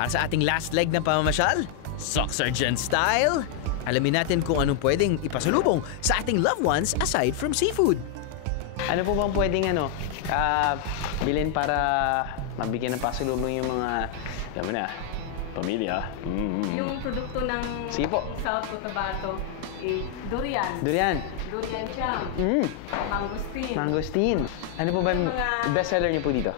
Para sa ating last leg ng pamamasyal, Sock Sergeant style, alamin natin kung anong pwedeng ipasalubong sa ating loved ones aside from seafood. Ano po bang pwedeng bilhin para mabigyan ng pasalubong yung mga, alam mo na, pamilya? Yung produkto ng Sige po. South Cotabato, durian. Durian. Durian jam. Mangosteen. Mangosteen. Ano po ba yung Mga- bestseller niyo po dito?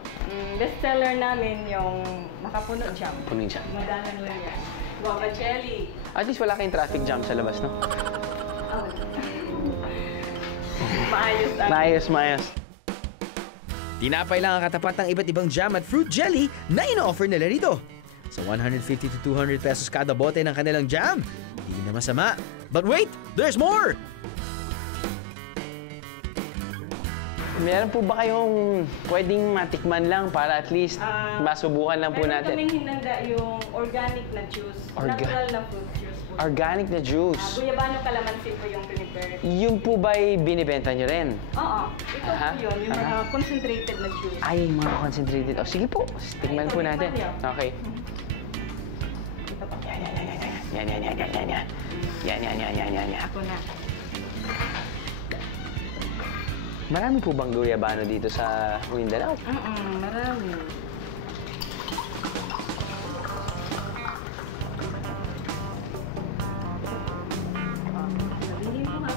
Bestseller namin yung makapuno jam. Puno siya. Madalang lang yan. Guava jelly. At least wala kayong traffic jam sa labas, no? Oh. Maayos. Maayos. Tinapay lang ang katapat ng iba't ibang jam at fruit jelly na ino-offer nila rito. Sa 150 to 200 pesos kada bote ng kanilang jam, hindi na masama. But wait, there's more! Meron po ba kayong pwedeng matikman lang para at least masubukan lang po Meron kaming natin? hinanda yung organic na juice. Natural na fruit juice po. Organic na juice. Guyabano calamansi po yung prepare. Yung po ba'y binibenta nyo rin? Oo. Ito po yun. Yung mga concentrated na juice. Ay, mga concentrated. O, sige po. Tingnan po natin. Okay. Ito pa. Yan. Ako na. Marami po bang guyabano dito sa Mindanao? Marami. Sabihin mo nga.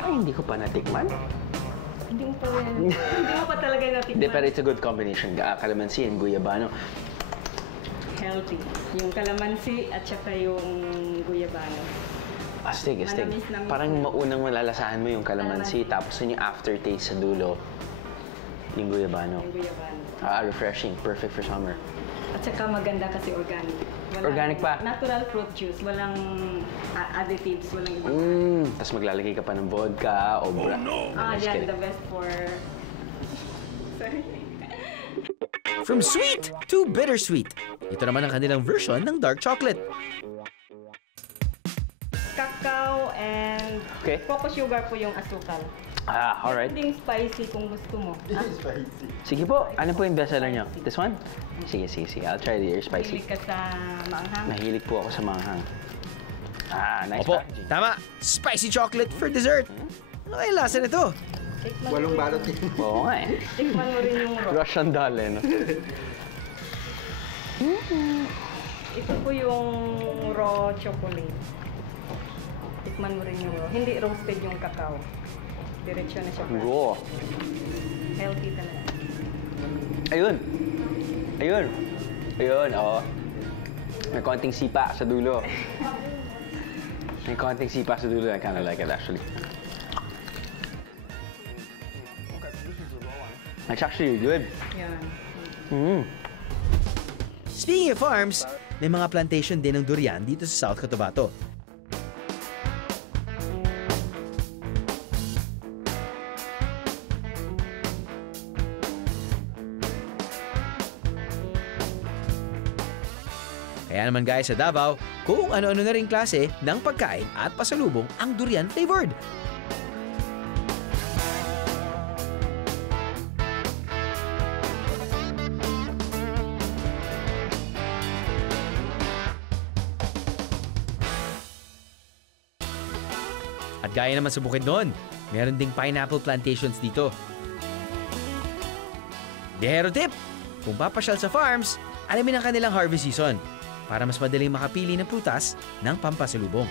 Parang hindi ko pa natikman. Hindi mo pa yan. Hindi mo pa talaga natikman. Hindi, pero it's a good combination. Kalamansi and guyabano. Healthy. Yung kalamansi at saka yung guyabano. Astig. Manamis lang. Parang maunang malalasahan mo yung kalamansi, tapos yun yung aftertaste sa dulo, yung guyabano. Yung guyabano. Refreshing. Perfect for summer. At saka maganda kasi organic. Organic pa? Natural fruit juice. Walang additives. Walang iba. Tapos maglalagay ka pa ng vodka o bra. Just Yan. kidding. The best for... Sorry. From sweet to bittersweet. Ito naman ang kanilang version ng dark chocolate. Cacao and Okay. cocoa sugar po yung asukal. Alright. Pwedeng spicy kung gusto mo. Sige po. Ano po yung bestseller nyo? This one? Sige. I'll try your spicy. Hilig ka sa maanghang. Mahilig po ako sa manghang. Nice Opo, strategy. tama. Spicy chocolate for dessert. Ano kaya lasa nito? Tikman Walong mo balot rin- din. Oo nga eh. Tikman mo rin yung raw. Russian doll eh, no? Ito po yung raw chocolate. Tikman mo rin yung raw. Hindi roasted yung cacao. Diretso na siya. Raw. Healthy talaga. Ayun, oo. May konting sipa sa dulo. I kind of like it, actually. It's actually good. Yan. Speaking of farms, may mga plantation din ng durian dito sa South Cotabato. Kaya naman guys sa Davao, kung ano-ano na rin klase ng pagkain at pasalubong ang durian flavored. At gaya naman sa Bukidnon, meron ding pineapple plantations dito. Dehero tip! Kung papasyal sa farms, alamin ang kanilang harvest season para mas madaling makapili ng prutas ng pampasalubong.